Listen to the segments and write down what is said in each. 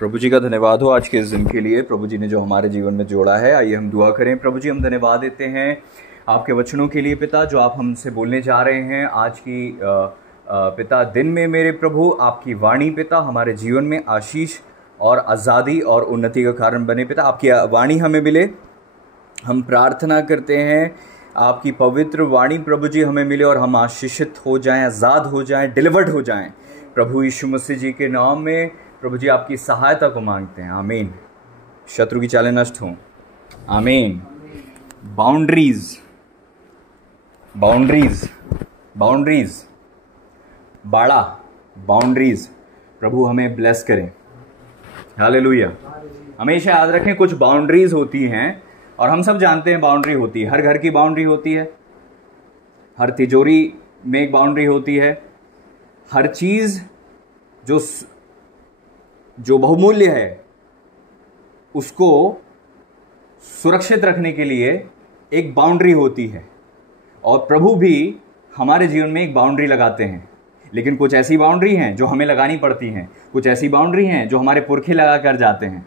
प्रभु जी का धन्यवाद हो आज के इस दिन के लिए। प्रभु जी ने जो हमारे जीवन में जोड़ा है, आइए हम दुआ करें। प्रभु जी, हम धन्यवाद देते हैं आपके वचनों के लिए पिता, जो आप हमसे बोलने जा रहे हैं आज की पिता दिन में। मेरे प्रभु, आपकी वाणी पिता हमारे जीवन में आशीष और आज़ादी और उन्नति का कारण बने पिता। आपकी वाणी हमें मिले, हम प्रार्थना करते हैं आपकी पवित्र वाणी प्रभु जी हमें मिले और हम आशीषित हो जाएं, आज़ाद हो जाएं, डिलीवर्ड हो जाएं प्रभु यीशु मसीह जी के नाम में। प्रभु जी आपकी सहायता को मांगते हैं, आमीन। शत्रु की चालें नष्ट हों, आमीन। बाउंड्रीज, बाउंड्रीज, बाउंड्रीज, बाड़ा, बाउंड्रीज, प्रभु हमें ब्लेस करें। हालेलुया। हमेशा याद रखें, कुछ बाउंड्रीज होती हैं और हम सब जानते हैं बाउंड्री होती है। हर घर की बाउंड्री होती है, हर तिजोरी में एक बाउंड्री होती है। हर चीज जो बहुमूल्य है उसको सुरक्षित रखने के लिए एक बाउंड्री होती है। और प्रभु भी हमारे जीवन में एक बाउंड्री लगाते हैं, लेकिन कुछ ऐसी बाउंड्री हैं जो हमें लगानी पड़ती हैं, कुछ ऐसी बाउंड्री हैं जो हमारे पुरखे लगा कर जाते हैं।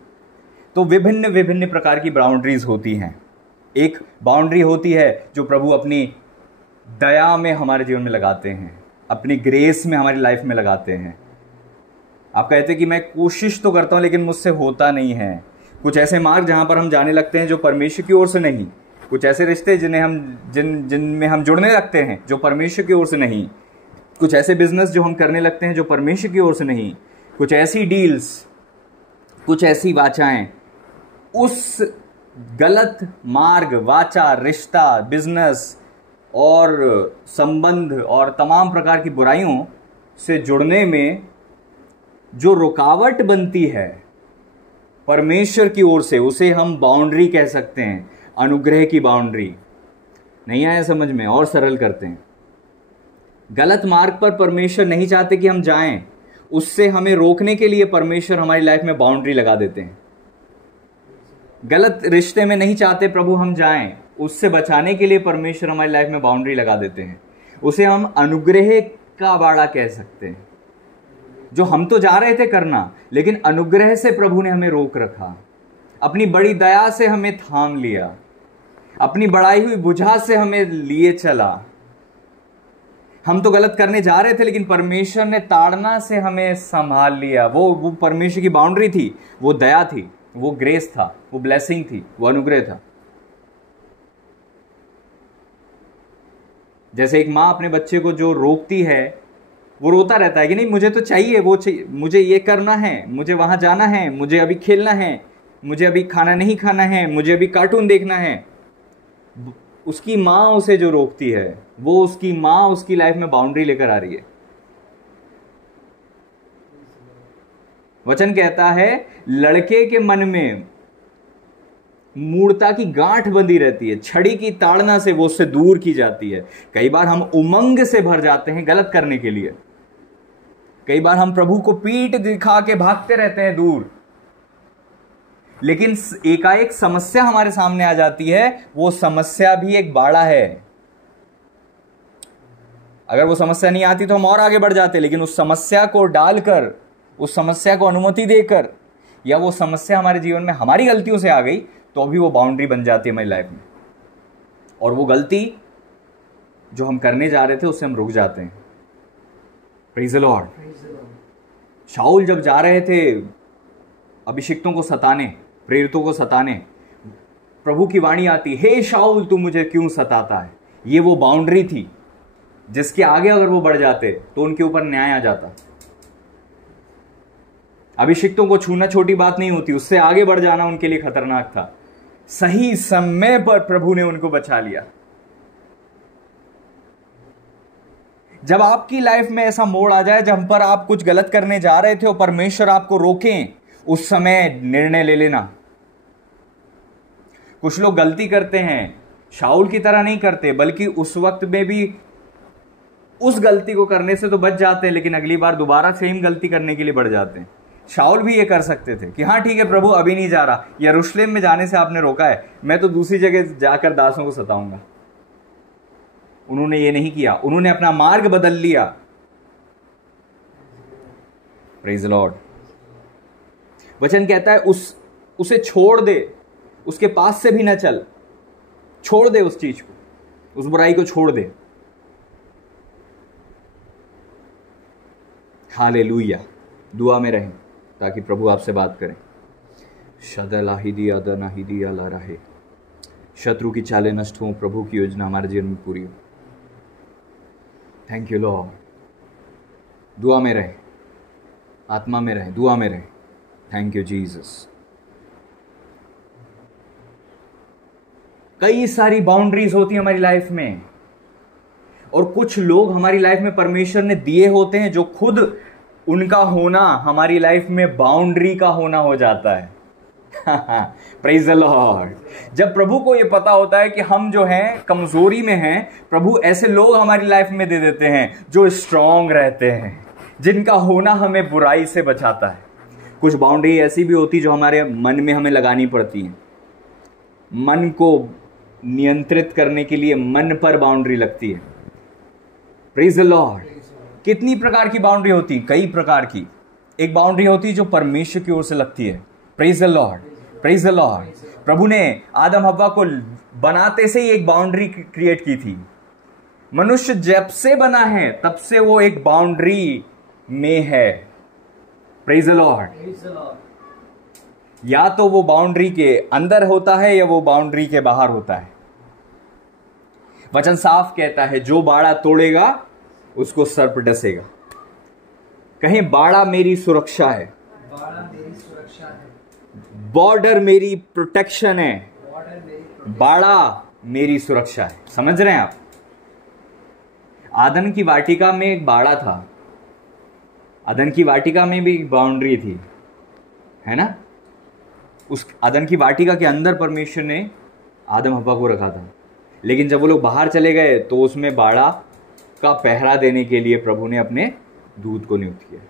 तो विभिन्न विभिन्न प्रकार की बाउंड्रीज होती हैं। एक बाउंड्री होती है जो प्रभु अपनी दया में हमारे जीवन में लगाते हैं, अपनी ग्रेस में हमारी लाइफ में लगाते हैं। आप कहते हैं कि मैं कोशिश तो करता हूं लेकिन मुझसे होता नहीं है। कुछ ऐसे मार्ग जहां पर हम जाने लगते हैं जो परमेश्वर की ओर से नहीं, कुछ ऐसे रिश्ते जिनमें हम जुड़ने लगते हैं जो परमेश्वर की ओर से नहीं, कुछ ऐसे बिजनेस जो हम करने लगते हैं जो परमेश्वर की ओर से नहीं, कुछ ऐसी डील्स, कुछ ऐसी वाचाएं, उस गलत मार्ग, वाचा, रिश्ता, बिजनेस और संबंध और तमाम प्रकार की बुराइयों से जुड़ने में जो रुकावट बनती है परमेश्वर की ओर से, उसे हम बाउंड्री कह सकते हैं, अनुग्रह की बाउंड्री। नहीं आया समझ में? और सरल करते हैं। गलत मार्ग पर परमेश्वर नहीं चाहते कि हम जाएं, उससे हमें रोकने के लिए परमेश्वर हमारी लाइफ में बाउंड्री लगा देते हैं। गलत रिश्ते में नहीं चाहते प्रभु हम जाएं, उससे बचाने के लिए परमेश्वर हमारी लाइफ में बाउंड्री लगा देते हैं। उसे हम अनुग्रह का बाड़ा कह सकते हैं। जो हम तो जा रहे थे करना, लेकिन अनुग्रह से प्रभु ने हमें रोक रखा, अपनी बड़ी दया से हमें थाम लिया, अपनी बढ़ाई हुई भुजा से हमें लिए चला। हम तो गलत करने जा रहे थे, लेकिन परमेश्वर ने ताड़ना से हमें संभाल लिया। वो परमेश्वर की बाउंड्री थी, वो दया थी, वो ग्रेस था, वो ब्लेसिंग थी, वो अनुग्रह था। जैसे एक माँ अपने बच्चे को जो रोकती है, वो रोता रहता है कि नहीं मुझे तो चाहिए, वो चाहिए, मुझे ये करना है, मुझे वहां जाना है, मुझे अभी खेलना है, मुझे अभी खाना नहीं खाना है, मुझे अभी कार्टून देखना है। उसकी माँ उसे जो रोकती है, वो उसकी माँ उसकी लाइफ में बाउंड्री लेकर आ रही है। वचन कहता है लड़के के मन में मूढ़ता की गांठ बंधी रहती है, छड़ी की ताड़ना से वो उससे दूर की जाती है। कई बार हम उमंग से भर जाते हैं गलत करने के लिए, कई बार हम प्रभु को पीठ दिखा के भागते रहते हैं दूर, लेकिन एकाएक समस्या हमारे सामने आ जाती है। वो समस्या भी एक बाड़ा है। अगर वो समस्या नहीं आती तो हम और आगे बढ़ जाते, लेकिन उस समस्या को डालकर, उस समस्या को अनुमति देकर, या वो समस्या हमारे जीवन में हमारी गलतियों से आ गई तो अभी वो बाउंड्री बन जाती है हमारी लाइफ में, और वो गलती जो हम करने जा रहे थे उससे हम रुक जाते हैं। Praise the Lord. शाऊल जब जा रहे थे अभिषिक्तों को सताने, प्रेरितों को सताने, प्रभु की वाणी आती, हे शाऊल तू मुझे क्यों सताता है। ये वो बाउंड्री थी जिसके आगे अगर वो बढ़ जाते तो उनके ऊपर न्याय आ जाता। अभिषिक्तों को छूना छोटी बात नहीं होती, उससे आगे बढ़ जाना उनके लिए खतरनाक था। सही समय पर प्रभु ने उनको बचा लिया। जब आपकी लाइफ में ऐसा मोड़ आ जाए जहां पर आप कुछ गलत करने जा रहे थे और परमेश्वर आपको रोकें, उस समय निर्णय ले लेना। कुछ लोग गलती करते हैं, शाऊल की तरह नहीं करते, बल्कि उस वक्त में भी उस गलती को करने से तो बच जाते हैं, लेकिन अगली बार दोबारा सेम गलती करने के लिए बढ़ जाते हैं। शाऊल भी ये कर सकते थे कि हाँ ठीक है प्रभु अभी नहीं जा रहा, यरूशलेम में जाने से आपने रोका है, मैं तो दूसरी जगह जाकर दासों को सताऊंगा। उन्होंने ये नहीं किया, उन्होंने अपना मार्ग बदल लिया। Praise the Lord. वचन कहता है उसे छोड़ दे, उसके पास से भी ना चल, छोड़ दे उस चीज को, उस बुराई को छोड़ दे। हालेलुया। दुआ में रहें ताकि प्रभु आपसे बात करें। रहे, शत्रु की चालें नष्ट हों, प्रभु की योजना हमारे जीवन में पूरी हो। Thank you Lord. दुआ में रहें, आत्मा में रहें, दुआ में रहें। Thank you Jesus. कई सारी बाउंड्रीज होती हैं हमारी लाइफ में, और कुछ लोग हमारी लाइफ में परमेश्वर ने दिए होते हैं जो खुद उनका होना हमारी लाइफ में बाउंड्री का होना हो जाता है। Praise the Lord. जब प्रभु को यह पता होता है कि हम जो हैं कमजोरी में हैं, प्रभु ऐसे लोग हमारी लाइफ में दे देते हैं जो स्ट्रांग रहते हैं, जिनका होना हमें बुराई से बचाता है। कुछ बाउंड्री ऐसी भी होती जो हमारे मन में हमें लगानी पड़ती है। मन को नियंत्रित करने के लिए मन पर बाउंड्री लगती है। Praise the Lord. कितनी प्रकार की बाउंड्री होती? कई प्रकार की। एक बाउंड्री होती है जो परमेश्वर की ओर से लगती है। Praise the lord, praise the lord. प्रभु ने आदम हव्वा को बनाते से ही एक बाउंड्री क्रिएट की थी। मनुष्य जब से बना है तब से वो एक बाउंड्री में है। Praise the Lord. या तो वो बाउंड्री के अंदर होता है या वो बाउंड्री के बाहर होता है। वचन साफ कहता है, जो बाड़ा तोड़ेगा उसको सर्प डसेगा। कहीं बाड़ा मेरी सुरक्षा है, बॉर्डर मेरी प्रोटेक्शन है, बाड़ा मेरी सुरक्षा है। समझ रहे हैं आप? आदन की वाटिका में एक बाड़ा था, आदन की वाटिका में भी एक बाउंड्री थी, है ना? उस आदन की वाटिका के अंदर परमेश्वर ने आदम हव्वा को रखा था, लेकिन जब वो लोग बाहर चले गए तो उसमें बाड़ा का पहरा देने के लिए प्रभु ने अपने दूत को नियुक्त किया।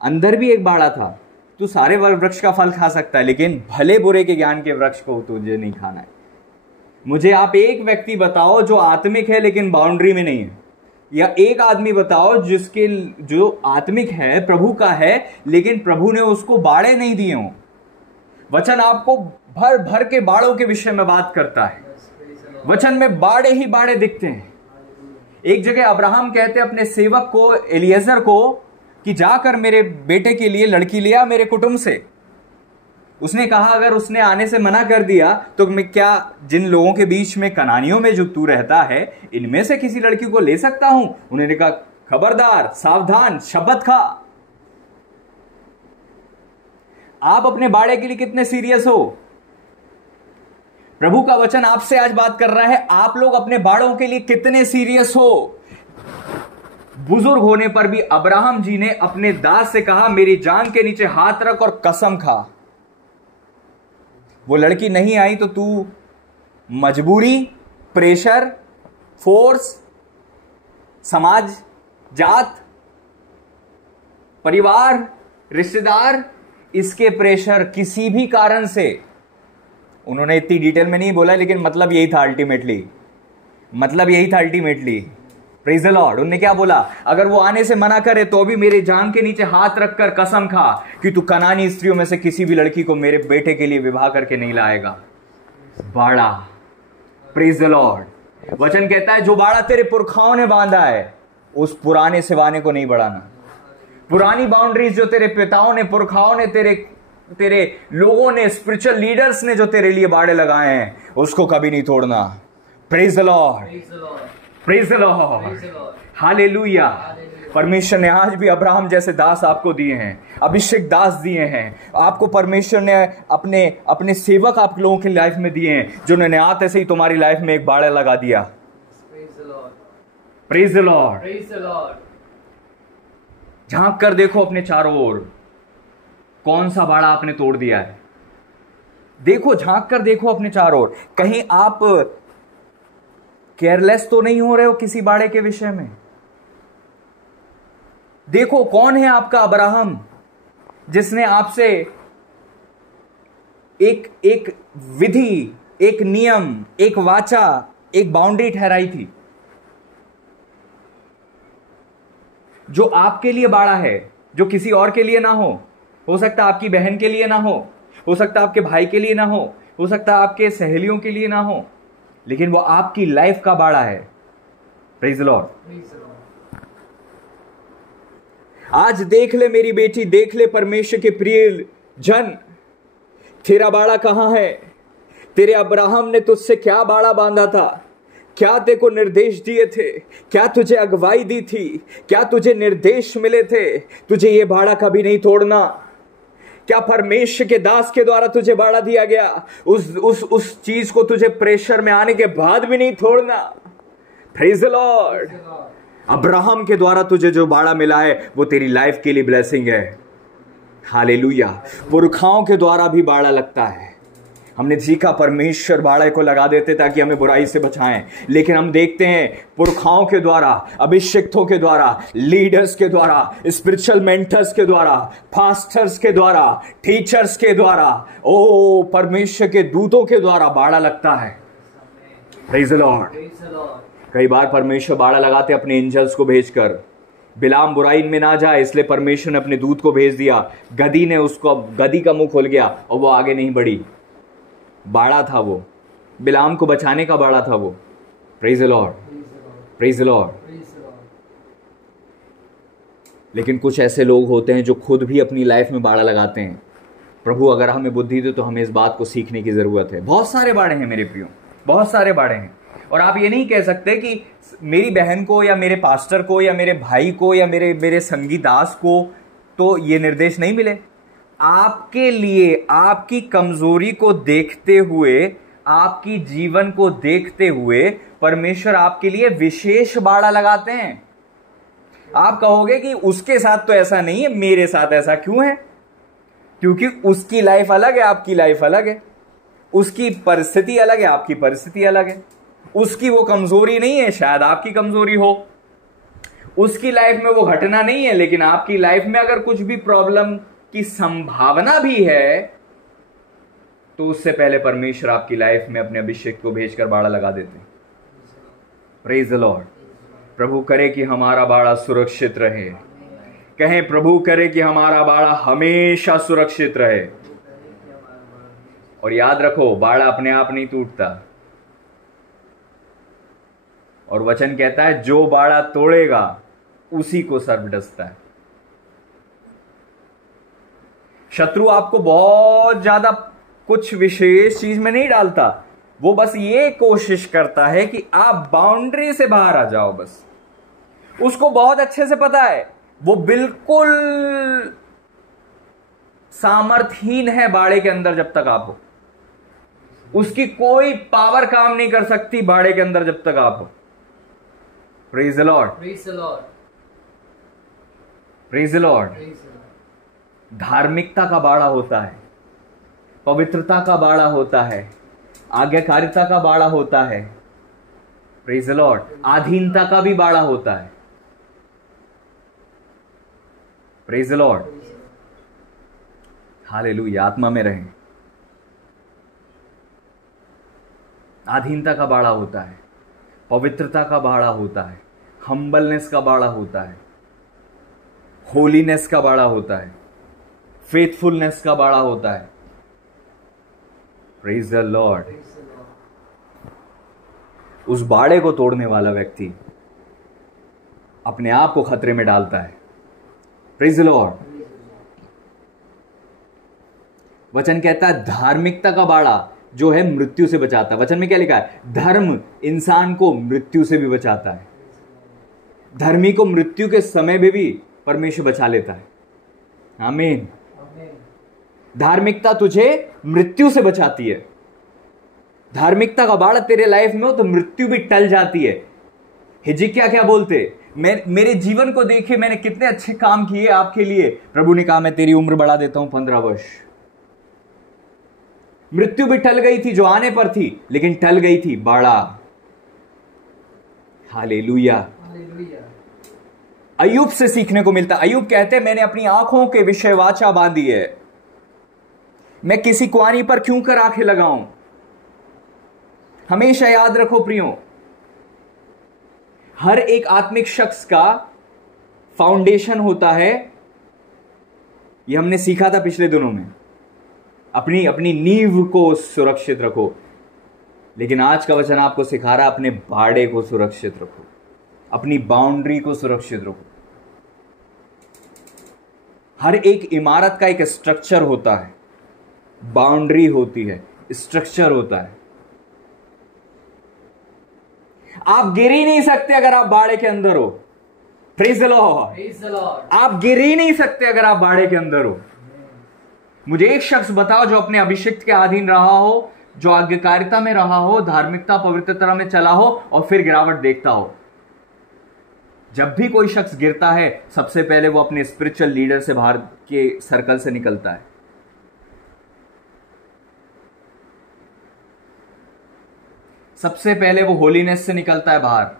अंदर भी एक बाड़ा था। तू सारे वृक्ष का फल खा सकता है, लेकिन भले बुरे के ज्ञान के वृक्ष को तुझे नहीं खाना है। मुझे आप एक व्यक्ति बताओ जो आत्मिक है लेकिन बाउंड्री में नहीं है, या एक आदमी बताओ जो आत्मिक है, प्रभु का है, लेकिन प्रभु ने उसको बाड़े नहीं दिए हों। वचन आपको भर भर के बाड़ों के विषय में बात करता है। वचन में बाड़े ही बाड़े दिखते हैं। एक जगह अब्राहम कहते अपने सेवक को एलिएजर को कि जाकर मेरे बेटे के लिए लड़की लिया मेरे कुटुंब से। उसने कहा अगर उसने आने से मना कर दिया तो मैं क्या जिन लोगों के बीच में कनानियों में जो तू रहता है इनमें से किसी लड़की को ले सकता हूं? उन्होंने कहा खबरदार, सावधान, शपथ खा। आप अपने बाड़े के लिए कितने सीरियस हो? प्रभु का वचन आपसे आज बात कर रहा है, आप लोग अपने बाड़ों के लिए कितने सीरियस हो? बुजुर्ग होने पर भी अब्राहम जी ने अपने दास से कहा मेरी जान के नीचे हाथ रख और कसम खा। वो लड़की नहीं आई तो तू मजबूरी, प्रेशर, फोर्स, समाज, जात, परिवार, रिश्तेदार, इसके प्रेशर, किसी भी कारण से, उन्होंने इतनी डिटेल में नहीं बोला लेकिन मतलब यही था अल्टीमेटली, प्रेज द लॉर्ड। उन्होंने क्या बोला? अगर वो आने से मना करे तो भी मेरे जान के नीचे हाथ रखकर कसम खा कि तू कनानी स्त्रियों में से किसी भी लड़की को मेरे बेटे के लिए विवाह करके नहीं लाएगा। बाड़ा, प्रेज द लॉर्ड। वचन कहता है जो बाड़ा तेरे पुरखाओं ने बांधा है उस पुराने सिवाने को नहीं बढ़ाना। पुरानी बाउंड्रीज जो तेरे पिताओं ने, पुरखाओं ने, तेरे लोगों ने, स्पिरिचुअल लीडर्स ने जो तेरे लिए बाड़े लगाए हैं उसको कभी नहीं तोड़ना। Praise the lord, praise the Lord, hallelujah. परमेश्वर ने आज भी अब्राहम जैसे दास आपको दिए हैं, अभिषेक दास दिए हैं आपको। परमेश्वर ने अपने सेवक आप लोगों की लाइफ में दिए हैं जिन्होंने आते से ही तुम्हारी लाइफ में एक बाड़ा लगा दिया। Praise the Lord. झांक कर देखो अपने चारों ओर, कौन सा बाड़ा आपने तोड़ दिया है। देखो, झांक कर देखो अपने चारों ओर, कहीं आप केयरलेस तो नहीं हो रहे हो किसी बाड़े के विषय में। देखो कौन है आपका अब्राहम जिसने आपसे एक विधि, एक नियम, एक वाचा, एक बाउंड्री ठहराई थी जो आपके लिए बाड़ा है, जो किसी और के लिए ना हो। हो सकता है आपकी बहन के लिए ना हो सकता है आपके भाई के लिए ना हो सकता है आपके सहेलियों के लिए ना हो, लेकिन वो आपकी लाइफ का बाड़ा है। Praise the Lord. आज देख ले मेरी बेटी, देख ले परमेश्वर के प्रिय जन, तेरा बाड़ा कहां है? तेरे अब्राहम ने तुझसे क्या बाड़ा बांधा था? क्या तेरे को निर्देश दिए थे? क्या तुझे अगुवाई दी थी? क्या तुझे निर्देश मिले थे? तुझे ये बाड़ा कभी नहीं तोड़ना। क्या परमेश्वर के दास के द्वारा तुझे बाड़ा दिया गया? उस चीज को तुझे प्रेशर में आने के बाद भी नहीं तोड़ना। Praise the Lord. अब्राहम के द्वारा तुझे जो बाड़ा मिला है वो तेरी लाइफ के लिए ब्लेसिंग है। हालेलुया। पुरखाओं के द्वारा भी बाड़ा लगता है। हमने सीखा परमेश्वर बाड़े को लगा देते ताकि हमें बुराई से बचाएं, लेकिन हम देखते हैं पुरखाओं के द्वारा, अभिषिक्तों के द्वारा, लीडर्स के द्वारा, स्पिरिचुअल मेंटर्स के द्वारा, फास्टर्स के द्वारा, टीचर्स के द्वारा, ओ परमेश्वर के दूतों के द्वारा बाड़ा लगता है। Praise the Lord. कई बार परमेश्वर बाड़ा लगाते अपने एंजल्स को भेजकर। बिलाम बुराई में ना जाए इसलिए परमेश्वर ने अपने दूत को भेज दिया। गदी का मुंह खुल गया और वो आगे नहीं बढ़ी। बाड़ा था वो, बिलाम को बचाने का बाड़ा था वो। Praise the lord, praise the Lord. लेकिन कुछ ऐसे लोग होते हैं जो खुद भी अपनी लाइफ में बाड़ा लगाते हैं। प्रभु अगर हमें बुद्धि दे तो हमें इस बात को सीखने की जरूरत है। बहुत सारे बाड़े हैं मेरे प्रियो, बहुत सारे बाड़े हैं। और आप ये नहीं कह सकते कि मेरी बहन को या मेरे पास्टर को या मेरे भाई को या मेरे संगी दास को तो ये निर्देश नहीं मिले। आपके लिए, आपकी कमजोरी को देखते हुए, आपकी जीवन को देखते हुए परमेश्वर आपके लिए विशेष बाड़ा लगाते हैं। आप कहोगे कि उसके साथ तो ऐसा नहीं है, मेरे साथ ऐसा क्यों है? क्योंकि उसकी लाइफ अलग है, आपकी लाइफ अलग है। उसकी परिस्थिति अलग है, आपकी परिस्थिति अलग है। उसकी वो कमजोरी नहीं है, शायद आपकी कमजोरी हो। उसकी लाइफ में वो घटना नहीं है, लेकिन आपकी लाइफ में अगर कुछ भी प्रॉब्लम की संभावना भी है तो उससे पहले परमेश्वर आपकी लाइफ में अपने अभिषेक को भेजकर बाड़ा लगा देते हैं। Praise the lord. प्रभु करे कि हमारा बाड़ा सुरक्षित रहे। कहें, प्रभु करे कि हमारा बाड़ा हमेशा सुरक्षित रहे। और याद रखो, बाड़ा अपने आप नहीं टूटता। और वचन कहता है जो बाड़ा तोड़ेगा उसी को सर्प डसता है। शत्रु आपको बहुत ज्यादा कुछ विशेष चीज में नहीं डालता, वो बस ये कोशिश करता है कि आप बाउंड्री से बाहर आ जाओ। बस उसको बहुत अच्छे से पता है, वो बिल्कुल सामर्थहीन है बाड़े के अंदर जब तक आप हो। उसकी कोई पावर काम नहीं कर सकती बाड़े के अंदर जब तक आप हो। Praise the lord, praise the lord, praise the Lord. धार्मिकता का बाड़ा होता है, पवित्रता का बाड़ा होता है, आज्ञाकारिता का बाड़ा होता है। Praise the Lord. अधीनता का भी बाड़ा होता है। Praise the Lord. हालेलुया। आत्मा में रहें। अधीनता का बाड़ा होता है, पवित्रता का बाड़ा होता है, हम्बलनेस का बाड़ा होता है, होलीनेस का बाड़ा होता है, फेथफुलनेस का बाड़ा होता है। Praise the Lord. उस बाड़े को तोड़ने वाला व्यक्ति अपने आप को खतरे में डालता है। Praise the Lord. वचन कहता है धार्मिकता का बाड़ा जो है मृत्यु से बचाता है। वचन में क्या लिखा है? धर्म इंसान को मृत्यु से भी बचाता है। धर्मी को मृत्यु के समय में भी परमेश्वर बचा लेता है। आमीन। धार्मिकता तुझे मृत्यु से बचाती है। धार्मिकता का बाड़ा तेरे लाइफ में हो तो मृत्यु भी टल जाती है। हिजकिय्याह क्या बोलते? मेरे जीवन को देखिए, मैंने कितने अच्छे काम किए आपके लिए। प्रभु ने कहा मैं तेरी उम्र बढ़ा देता हूं 15 वर्ष। मृत्यु भी टल गई थी जो आने पर थी, लेकिन टल गई थी बाड़ा। हालेलुया। अय्यूब से सीखने को मिलता। अय्यूब कहते मैंने अपनी आंखों के विषय वाचा बांधी है, मैं किसी कुआरी पर क्यों कर आंखें लगाऊं। हमेशा याद रखो प्रियो, हर एक आत्मिक शख्स का फाउंडेशन होता है ये हमने सीखा था पिछले दिनों में। अपनी अपनी नींव को सुरक्षित रखो। लेकिन आज का वचन आपको सिखा रहा है अपने बाड़े को सुरक्षित रखो, अपनी बाउंड्री को सुरक्षित रखो। हर एक इमारत का एक स्ट्रक्चर होता है, बाउंड्री होती है, स्ट्रक्चर होता है। आप गिर ही नहीं सकते अगर आप बाड़े के अंदर हो। Praise the Lord. आप गिर ही नहीं सकते अगर आप बाड़े के अंदर हो। मुझे एक शख्स बताओ जो अपने अभिषिक्त के अधीन रहा हो, जो आज्ञाकारिता में रहा हो, धार्मिकता पवित्रता में चला हो और फिर गिरावट देखता हो। जब भी कोई शख्स गिरता है सबसे पहले वो अपने स्पिरिचुअल लीडर से बाहर के सर्कल से निकलता है। सबसे पहले वो होलीनेस से निकलता है बाहर,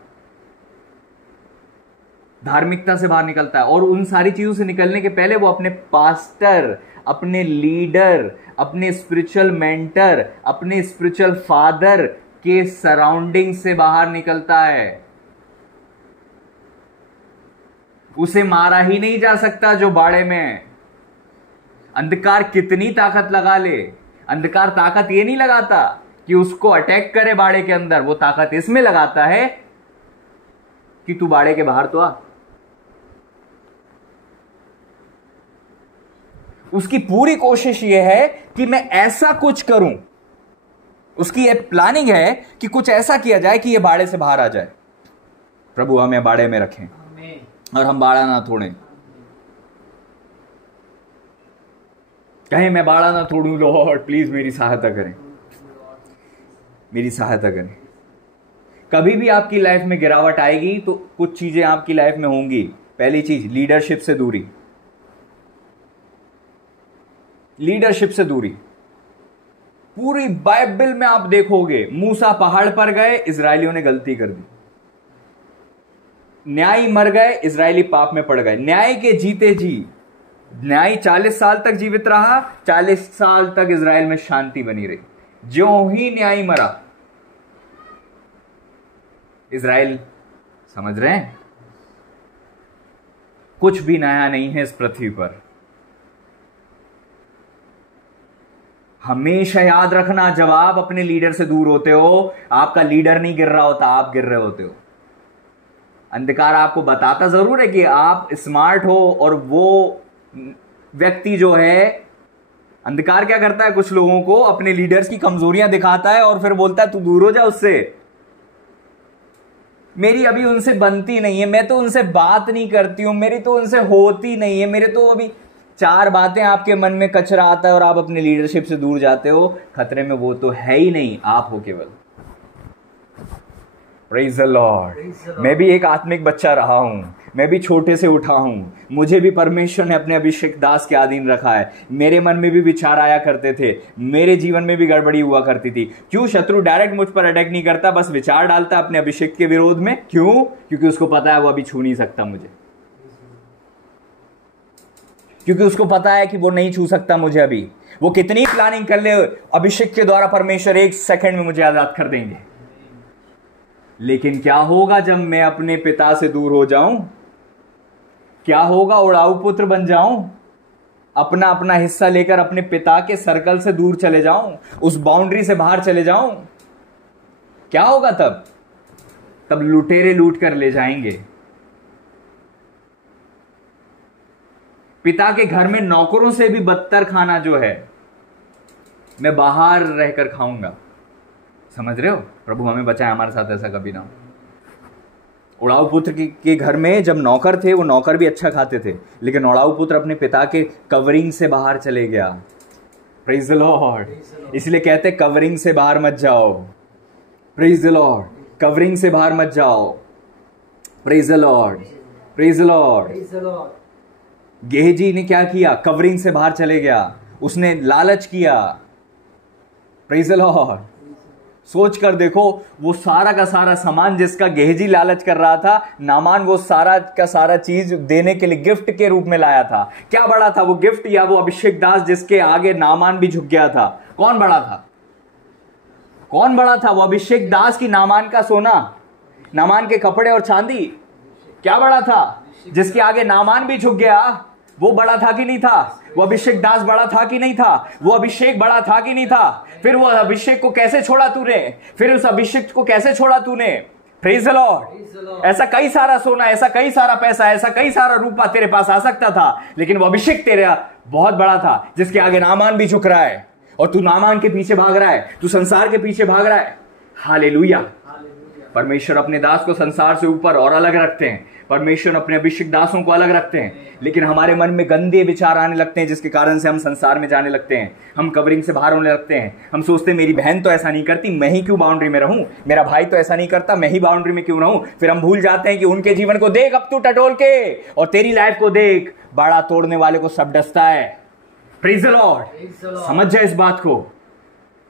धार्मिकता से बाहर निकलता है। और उन सारी चीजों से निकलने के पहले वो अपने पास्टर, अपने लीडर, अपने स्पिरिचुअल मेंटर, अपने स्पिरिचुअल फादर के सराउंडिंग से बाहर निकलता है। उसे मारा ही नहीं जा सकता जो बाड़े में है। अंधकार कितनी ताकत लगा ले, अंधकार ताकत ये नहीं लगाता कि उसको अटैक करे बाड़े के अंदर, वो ताकत इसमें लगाता है कि तू बाड़े के बाहर तो आ। उसकी पूरी कोशिश यह है कि मैं ऐसा कुछ करूं, उसकी यह प्लानिंग है कि कुछ ऐसा किया जाए कि यह बाड़े से बाहर आ जाए। प्रभु हमें बाड़े में रखें और हम बाड़ा ना तोड़ें। कहीं मैं बाड़ा ना तोड़ूं, लॉर्ड प्लीज मेरी सहायता करें, मेरी सहायता करें। कभी भी आपकी लाइफ में गिरावट आएगी तो कुछ चीजें आपकी लाइफ में होंगी। पहली चीज, लीडरशिप से दूरी। लीडरशिप से दूरी। पूरी बाइबल में आप देखोगे, मूसा पहाड़ पर गए, इजरायलियों ने गलती कर दी। न्यायी मर गए, इजरायली पाप में पड़ गए। न्याय के जीते जी, न्यायी 40 साल तक जीवित रहा, 40 साल तक इजराइल में शांति बनी रही। ज्यों ही न्यायी मरा, इजराइल, समझ रहे हैं, कुछ भी नया नहीं है इस पृथ्वी पर। हमेशा याद रखना, जब आप अपने लीडर से दूर होते हो, आपका लीडर नहीं गिर रहा होता, आप गिर रहे होते हो। अंधकार आपको बताता जरूर है कि आप स्मार्ट हो, और वो व्यक्ति जो है, अंधकार क्या करता है, कुछ लोगों को अपने लीडर्स की कमजोरियां दिखाता है और फिर बोलता है तू दूर हो जा उससे, मेरी अभी उनसे बनती नहीं है, मैं तो उनसे बात नहीं करती हूं, मेरी तो उनसे होती नहीं है, मेरे तो अभी 4 बातें आपके मन में कचरा आता है और आप अपने लीडरशिप से दूर जाते हो। खतरे में वो तो है ही नहीं, आप हो केवल। Praise the Lord. मैं भी एक आत्मिक बच्चा रहा हूं, मैं भी छोटे से उठा हूं, मुझे भी परमेश्वर ने अपने अभिषेक दास के अधीन रखा है। मेरे मन में भी विचार आया करते थे, मेरे जीवन में भी गड़बड़ी हुआ करती थी। क्यों? शत्रु डायरेक्ट मुझ पर अटैक नहीं करता, बस विचार डालता अपने अभिषेक के विरोध में। क्यों? क्योंकि उसको पता है वो अभी छू नहीं सकता मुझे, क्योंकि उसको पता है कि वो नहीं छू सकता मुझे अभी। वो कितनी प्लानिंग कर ले, अभिषेक के द्वारा परमेश्वर 1 सेकंड में मुझे आजाद कर देंगे। लेकिन क्या होगा जब मैं अपने पिता से दूर हो जाऊं? क्या होगा? उड़ाऊ पुत्र बन जाऊं, अपना अपना हिस्सा लेकर अपने पिता के सर्कल से दूर चले जाऊं, उस बाउंड्री से बाहर चले जाऊं। क्या होगा तब? तब लुटेरे लूट कर ले जाएंगे। पिता के घर में नौकरों से भी बदतर खाना जो है, मैं बाहर रहकर खाऊंगा। समझ रहे हो? प्रभु हमें बचाए, हमारे साथ ऐसा कभी ना हो। उड़ाऊ पुत्र के घर में जब नौकर थे, वो नौकर भी अच्छा खाते थे, लेकिन उड़ाऊ पुत्र अपने पिता के कवरिंग से बाहर चले गया। Praise the Lord. इसलिए कहते कवरिंग से बाहर मत जाओ। Praise the Lord. कवरिंग से बाहर मत जाओ। Praise the lord. Praise the lord. गेहजी ने क्या किया? कवरिंग से बाहर चले गया, उसने लालच किया। Praise the Lord. सोच कर देखो, वो सारा का सारा सामान जिसका गेहजी लालच कर रहा था, नामान वो सारा का सारा चीज देने के लिए गिफ्ट के रूप में लाया था। क्या बड़ा था वो गिफ्ट, या वो अभिषेक दास जिसके आगे नामान भी झुक गया था? कौन बड़ा था? कौन बड़ा था? वो अभिषेक दास की नामान का सोना, नामान के कपड़े और चांदी? क्या बड़ा था जिसके आगे नामान भी झुक गया? वो बड़ा था कि नहीं था? वो अभिषेक दास बड़ा था कि नहीं था? वो अभिषेक बड़ा था कि नहीं था? फिर वो अभिषेक को कैसे छोड़ा तूने? फिर उस अभिषेक को कैसे छोड़ा तूने? Praise the Lord. ऐसा कई सारा सोना, ऐसा कई सारा पैसा, ऐसा कई सारा रूपा तेरे पास आ सकता था, लेकिन वो अभिषेक तेरा बहुत बड़ा था, जिसके आगे नामान भी झुक रहा है, और तू नामान के पीछे भाग रहा है, तू संसार के पीछे भाग रहा है। हालेलुया। परमेश्वर अपने दास को संसार से ऊपर और अलग रखते हैं। परमेश्वर अपने अभिषेक दासों को अलग रखते हैं, लेकिन हमारे मन में गंदे विचार आने लगते हैं, जिसके कारण से हम संसार में जाने लगते हैं। हम कवरिंग से बाहर होने लगते हैं। हम सोचते हैं मेरी बहन तो ऐसा नहीं करती, मैं ही क्यों बाउंड्री में रहूं? मेरा भाई तो ऐसा नहीं करता, मैं ही बाउंड्री में क्यों रहूं? फिर हम भूल जाते हैं कि उनके जीवन को देख अब तू टटोल के, और तेरी लाइफ को देख। बाड़ा तोड़ने वाले को सब डसता है। Praise the Lord. समझ जाए इस बात को,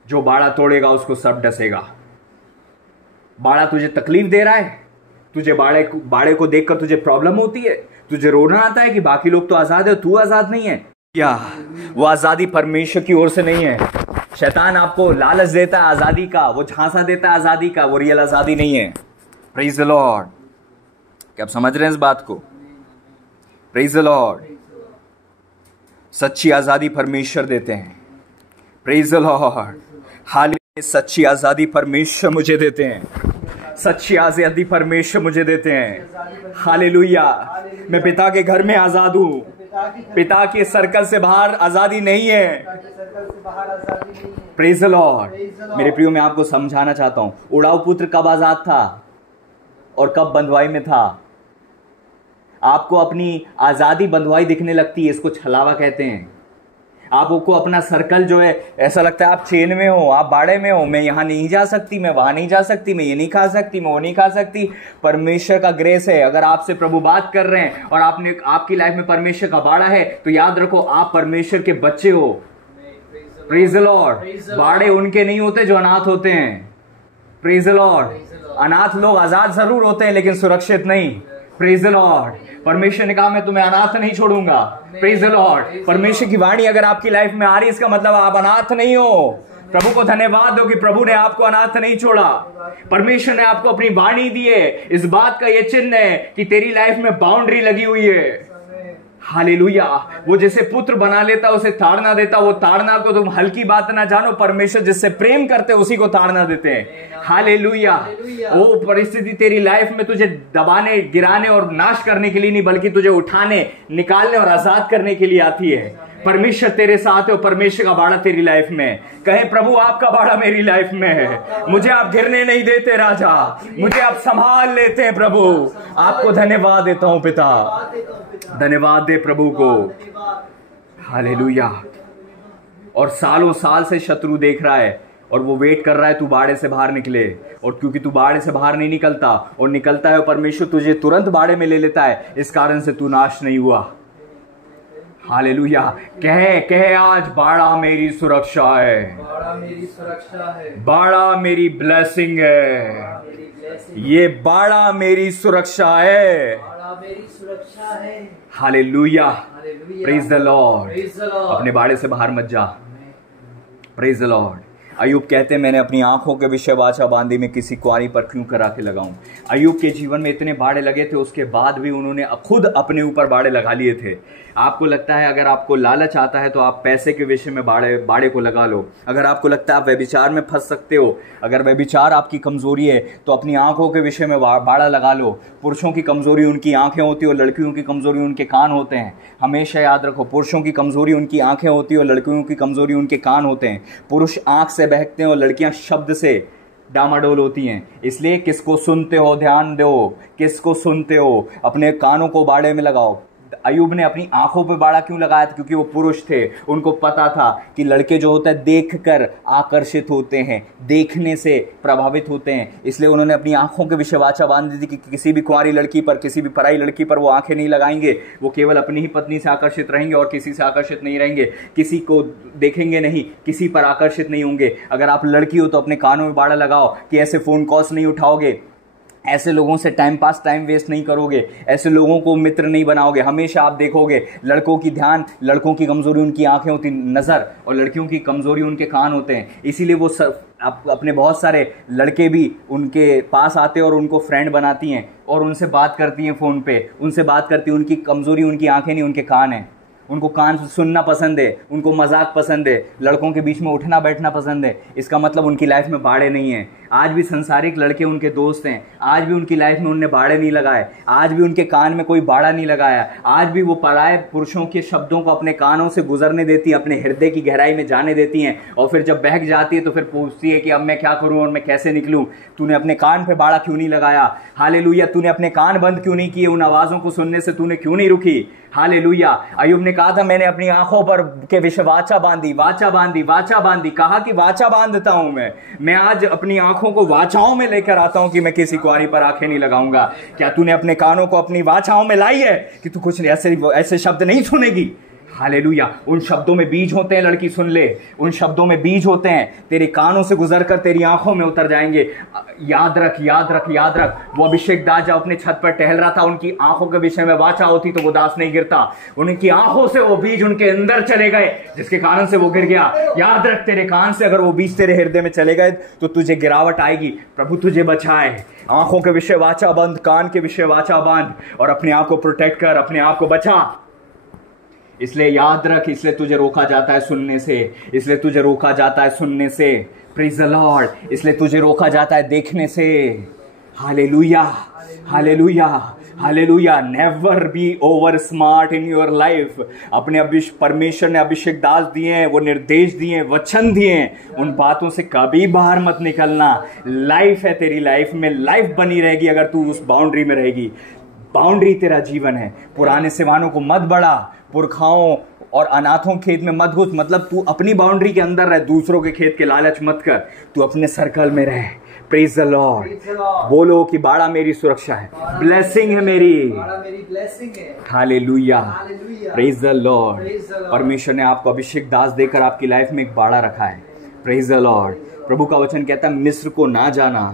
जो बाड़ा तोड़ेगा उसको सब डसेगा। बाड़ा तुझे तकलीफ दे रहा है, तुझे बाड़े को देखकर तुझे प्रॉब्लम होती है, तुझे रोना आता है कि बाकी लोग तो आजाद है, तू आजाद नहीं है। क्या वो आजादी परमेश्वर की ओर से नहीं है? शैतान आपको लालच देता है आजादी का, वो झांसा देता है आजादी का, वो रियल आजादी नहीं है। Praise the Lord. क्या आप समझ रहे हैं इस बात को? Praise the Lord. सच्ची आजादी परमेश्वर देते हैं। Praise the Lord. हालेलुया। सच्ची आजादी परमेश्वर मुझे देते हैं। सच्ची आजादी परमेश्वर मुझे देते हैं। हालेलुया। मैं पिता के घर में आजाद हूं। पिता के सर्कल से बाहर आजादी नहीं है। Praise the Lord. मेरे प्रियो, मैं आपको समझाना चाहता हूं, उड़ाऊ पुत्र कब आजाद था और कब बंधुआई में था। आपको अपनी आजादी बंधुआई दिखने लगती है, इसको छलावा कहते हैं। आपको अपना सर्कल जो है ऐसा लगता है आप चेन में हो, आप बाड़े में हो। मैं यहां नहीं जा सकती, मैं वहां नहीं जा सकती, मैं ये नहीं खा सकती, मैं वो नहीं खा सकती। परमेश्वर का ग्रेस है। अगर आपसे प्रभु बात कर रहे हैं और आपकी लाइफ में परमेश्वर का बाड़ा है, तो याद रखो आप परमेश्वर के बच्चे हो। Praise the Lord. बाड़े उनके नहीं होते जो अनाथ होते हैं। Praise the Lord. अनाथ लोग आजाद जरूर होते हैं, लेकिन सुरक्षित नहीं। Praise the Lord. परमेश्वर ने कहा मैं तुम्हें अनाथ नहीं छोड़ूंगा। Praise the Lord. परमेश्वर की वाणी अगर आपकी लाइफ में आ रही है, इसका मतलब आप अनाथ नहीं हो। प्रभु को धन्यवाद दो कि प्रभु ने आपको अनाथ नहीं छोड़ा। परमेश्वर ने आपको अपनी वाणी दी है। इस बात का यह चिन्ह है कि तेरी लाइफ में बाउंड्री लगी हुई है। हालेलुया। वो जैसे पुत्र बना लेता उसे ताड़ना देता, वो ताड़ना को तुम हल्की बात ना जानो। परमेश्वर जिससे प्रेम करते उसी को ताड़ना देते हैं। हालेलुया। वो परिस्थिति तेरी लाइफ में तुझे दबाने, गिराने और नाश करने के लिए नहीं, बल्कि तुझे उठाने, निकालने और आजाद करने के लिए आती है। परमेश्वर तेरे साथ है और परमेश्वर का बाड़ा तेरी लाइफ में। कहे प्रभु आपका बाड़ा मेरी लाइफ में है। मुझे आप गिरने नहीं देते राजा, मुझे आप संभाल लेते हैं प्रभु। आपको धन्यवाद देता हूं पिता। धन्यवाद दे प्रभु को। हालेलुया। और सालों साल से शत्रु देख रहा है और वो वेट कर रहा है तू बाड़े से बाहर निकले। और क्योंकि तू बाड़े से बाहर नहीं निकलता और निकलता है, परमेश्वर तुझे तुरंत बाड़े में ले लेता है। इस कारण से तू नाश नहीं हुआ। हालेलुया। कहे आज बाड़ा मेरी सुरक्षा है, बाड़ा मेरी सुरक्षा है, बाड़ा मेरी ब्लेसिंग है, ये बाड़ा मेरी सुरक्षा है, बाड़ा मेरी सुरक्षा है। Hallelujah. Praise the lord. Praise the Lord. अपने बाड़े से बाहर मत जा। Praise the Lord. अय्यूब कहते हैं मैंने अपनी आंखों के विषय वाचा बांधी, में किसी कुआरी पर क्यों करा के लगाऊं। अय्यूब के जीवन में इतने बाड़े लगे थे, उसके बाद भी उन्होंने खुद अपने ऊपर बाड़े लगा लिए थे। आपको लगता है अगर आपको लालच आता है तो आप पैसे के विषय में बाड़े को लगा लो। अगर आपको लगता है आप व्यभिचार में फंस सकते हो, अगर व्यभिचार आपकी कमजोरी है तो अपनी आंखों के विषय में बाड़ा लगा लो। पुरुषों की कमजोरी उनकी आंखें होती है और लड़कियों की कमजोरी उनके कान होते हैं। हमेशा याद रखो, पुरुषों की कमजोरी उनकी आंखें होती है और लड़कियों की कमजोरी उनके कान होते हैं। पुरुष आंख से बहकते हैं और लड़कियां शब्द से डामाडोल होती हैं। इसलिए किसको सुनते हो ध्यान दो, किसको सुनते हो, अपने कानों को बाड़े में लगाओ। अय्यूब ने अपनी आंखों पे बाड़ा क्यों लगाया था? क्योंकि वो पुरुष थे। उनको पता था कि लड़के जो होते हैं देखकर आकर्षित होते हैं, देखने से प्रभावित होते हैं। इसलिए उन्होंने अपनी आंखों के विषय वाचा बांध दी थी कि किसी भी कुंवारी लड़की पर, किसी भी पराई लड़की पर वो आंखें नहीं लगाएंगे। वो केवल अपनी ही पत्नी से आकर्षित रहेंगे और किसी से आकर्षित नहीं रहेंगे। किसी को देखेंगे नहीं, किसी पर आकर्षित नहीं होंगे। अगर आप लड़की हो तो अपने कानों में बाड़ा लगाओ कि ऐसे फोन कॉल्स नहीं उठाओगे, ऐसे लोगों से टाइम वेस्ट नहीं करोगे, ऐसे लोगों को मित्र नहीं बनाओगे। हमेशा आप देखोगे लड़कों की ध्यान, लड़कों की कमजोरी उनकी आंखें होती नजर और लड़कियों की कमजोरी उनके कान होते हैं। इसीलिए वो अपने बहुत सारे लड़के भी उनके पास आते हैं और उनको फ्रेंड बनाती हैं और उनसे बात करती हैं फ़ोन पे, उनसे बात करती हैं। उनकी कमजोरी उनकी आंखें नहीं, उनके कान हैं। उनको कान से सुनना पसंद है, उनको मजाक पसंद है, लड़कों के बीच में उठना बैठना पसंद है। इसका मतलब उनकी लाइफ में बाड़े नहीं है। आज भी संसारिक लड़के उनके दोस्त हैं, आज भी उनकी लाइफ में उनने बाड़े नहीं लगाए, आज भी उनके कान में कोई बाड़ा नहीं लगाया, आज भी वो पराये पुरुषों के शब्दों को अपने कानों से गुजरने देती है, अपने हृदय की गहराई में जाने देती हैं, और फिर जब बहक जाती है तो फिर पूछती है कि अब मैं क्या करूं और मैं कैसे निकलूं। तूने अपने कान पे बाड़ा क्यों नहीं लगाया? हालेलुया। तूने अपने कान बंद क्यों नहीं किए? उन आवाजों को सुनने से तूने क्यों नहीं रुकी? हालेलुया। अय्यूब ने कहा था मैंने अपनी आंखों पर के विषय वाचा बांधी, वाचा बांधी, वाचा बांधी। कहा कि वाचा बांधता हूं मैं आज अपनी आंखों को वाचाओं में लेकर आता हूं कि मैं किसी कुंवारी पर आंखें नहीं लगाऊंगा। क्या तूने अपने कानों को अपनी वाचाओं में लाई है कि तू कुछ ऐसे शब्द नहीं सुनेगी? हालेलुया। उन शब्दों में बीज होते हैं, लड़की सुन ले, उन शब्दों में बीज होते हैं, तेरे कानों से गुजरकर तेरी आंखों में उतर जाएंगे। याद रख, याद रख, याद रख। वो अभिषेक दास जब अपने छत पर टहल रहा था, उनकी आंखों के विषय में वाचा होती तो वो दास नहीं गिरता। उनकी आंखों से वो बीज उनके अंदर चले गए जिसके कारण से वो गिर गया। याद रख, तेरे कान से अगर वो बीज तेरे हृदय में चले गए तो तुझे गिरावट आएगी। प्रभु तुझे बचाए। आंखों के विषय वाचा बंद, कान के विषय वाचा बांध, और अपने आप को प्रोटेक्ट कर, अपने आप को बचा। इसलिए याद रख, इसलिए तुझे रोका जाता है सुनने से, इसलिए तुझे रोका जाता है सुनने से। Praise the Lord. इसलिए तुझे रोका जाता है देखने से। Hallelujah, hallelujah, hallelujah. Never be over smart in your life. अपने परमेश्वर ने अभिषेक दास दिए हैं, वो निर्देश दिए, वचन दिए, उन बातों से कभी बाहर मत निकलना। लाइफ है तेरी, लाइफ में लाइफ बनी रहेगी अगर तू उस बाउंड्री में रहेगी। बाउंड्री तेरा जीवन है। पुराने सिवानों को मत बढ़ा, पुरखाओं और अनाथों खेत में मत घुस। मतलब तू अपनी बाउंड्री के अंदर रह, दूसरों के खेत के लालच मत कर, तू अपने सर्कल में रह। Praise the Lord. बोलो कि बाड़ा मेरी सुरक्षा है, ब्लेसिंग है मेरी, हालेलुया। Praise the Lord. परमेश्वर ने आपको अभिषेक दास देकर आपकी लाइफ में एक बाड़ा रखा है। Praise the lord. प्रभु का वचन कहता है मिस्र को ना जाना।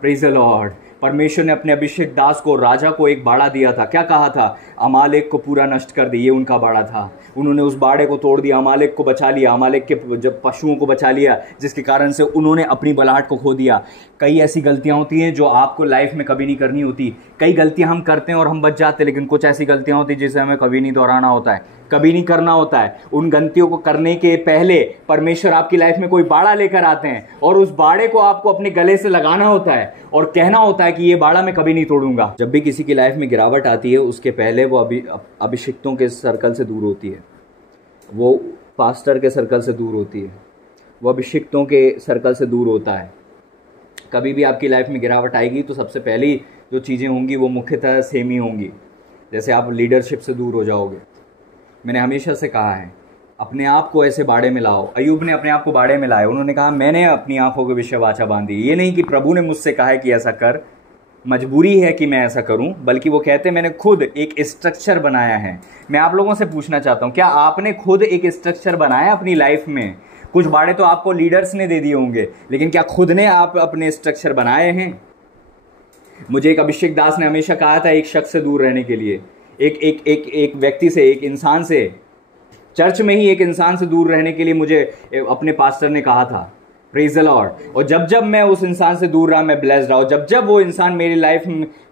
Praise the Lord. परमेश्वर ने अपने अभिषेक दास को, राजा को एक बाड़ा दिया था। क्या कहा था? अमालेक को पूरा नष्ट कर दे, ये उनका बाड़ा था। उन्होंने उस बाड़े को तोड़ दिया, अमालेक को बचा लिया, अमालेक के जब पशुओं को बचा लिया, जिसके कारण से उन्होंने अपनी बलाहट को खो दिया। कई ऐसी गलतियां होती हैं जो आपको लाइफ में कभी नहीं करनी होती। कई गलतियां हम करते हैं और हम बच जाते हैं, लेकिन कुछ ऐसी गलतियां होती हैं जिसे हमें कभी नहीं दोहराना होता है, कभी नहीं करना होता है। उन गलतियों को करने के पहले परमेश्वर आपकी लाइफ में कोई बाड़ा लेकर आते हैं, और उस बाड़े को आपको अपने गले से लगाना होता है और कहना होता है कि ये बाड़ा मैं कभी नहीं तोड़ूंगा। जब भी किसी की लाइफ में गिरावट आती है, उसके पहले वो अभिषिक्तों के सर्कल से दूर होती है, वो पास्टर के सर्कल से दूर होती है, वो अभिषिक्तों के सर्कल से दूर होता है। कभी भी आपकी लाइफ में गिरावट आएगी तो सबसे पहली जो चीज़ें होंगी वो मुख्यतः सेम ही होंगी। जैसे आप लीडरशिप से दूर हो जाओगे। मैंने हमेशा से कहा है, अपने आप को ऐसे बाड़े में लाओ। अय्यूब ने अपने आप को बाड़े में लाया। उन्होंने कहा मैंने अपनी आंखों के विषय वाचा बांधी। ये नहीं कि प्रभु ने मुझसे कहा है कि ऐसा कर, मजबूरी है कि मैं ऐसा करूं, बल्कि वो कहते हैं मैंने खुद एक स्ट्रक्चर बनाया है। मैं आप लोगों से पूछना चाहता हूं, क्या आपने खुद एक स्ट्रक्चर बनाया अपनी लाइफ में? कुछ बाड़े तो आपको लीडर्स ने दे दिए होंगे, लेकिन क्या खुद ने आप अपने स्ट्रक्चर बनाए हैं? मुझे एक अभिषेक दास ने हमेशा कहा था एक शख्स से दूर रहने के लिए, एक व्यक्ति से, एक इंसान से, चर्च में ही एक इंसान से दूर रहने के लिए मुझे अपने पास्टर ने कहा था। Praise the Lord. और जब जब मैं उस इंसान से दूर रहा, मैं ब्लेस्ड रहा। जब जब वो इंसान मेरी लाइफ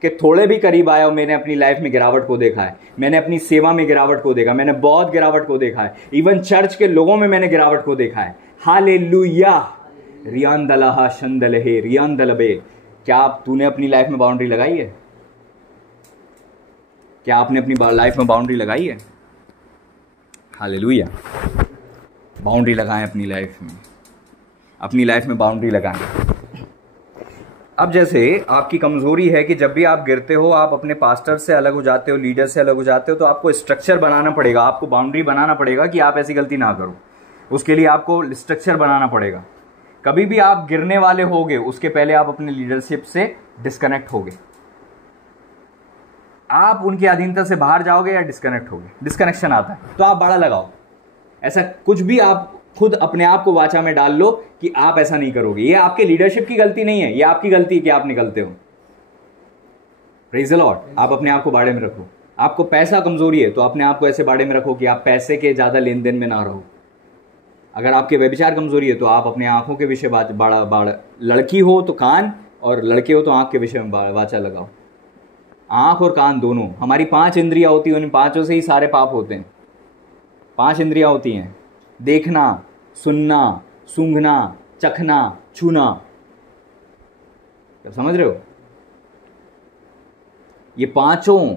के थोड़े भी करीब आया और मैंने अपनी लाइफ में गिरावट को देखा है, मैंने अपनी सेवा में गिरावट को देखा, मैंने बहुत गिरावट को देखा है, इवन चर्च के लोगों में मैंने गिरावट को देखा है। हालेलुया। रियान दलहा शंदलहे रियान दलबे। क्या तूने अपनी लाइफ में बाउंड्री लगाई है? क्या आपने अपनी लाइफ में बाउंड्री लगाई है? हालेलुया। बाउंड्री लगाएं अपनी लाइफ में, अपनी लाइफ में बाउंड्री लगाएं। अब जैसे आपकी कमजोरी है कि जब भी आप गिरते हो, आप अपने पास्टर से अलग हो जाते हो, लीडर से अलग हो जाते हो, तो आपको स्ट्रक्चर बनाना पड़ेगा, आपको बाउंड्री बनाना पड़ेगा कि आप ऐसी गलती ना करो। उसके लिए आपको स्ट्रक्चर बनाना पड़ेगा। कभी भी आप गिरने वाले होगे, उसके पहले आप अपने लीडरशिप से डिस्कनेक्ट होगे। आप उनकी अधीनता से बाहर जाओगे या डिस्कनेक्ट होगे, डिस्कनेक्शन आता है, तो आप बाड़ा लगाओ। ऐसा कुछ भी आप खुद अपने आप को वाचा में डाल लो कि आप ऐसा नहीं करोगे। ये आपके लीडरशिप की गलती नहीं है, ये आपकी गलती है कि आप निकलते हो। Praise the Lord. आप अपने आप को बाड़े में रखो। आपको पैसा कमजोरी है तो अपने आप को ऐसे बाड़े में रखो कि आप पैसे के ज्यादा लेन देन में ना रहो। अगर आपके व्यभिचार कमजोरी है तो आप अपने आंखों के विषय बाड़ा, लड़की हो तो कान और लड़के हो तो आंख के विषय में वाचा लगाओ। आंख और कान दोनों, हमारी 5 इंद्रियां होती हैं, उन 5 से ही सारे पाप होते हैं। 5 इंद्रियां होती हैं, देखना, सुनना, सूंघना, चखना, छूना। क्या समझ रहे हो? ये पांचों,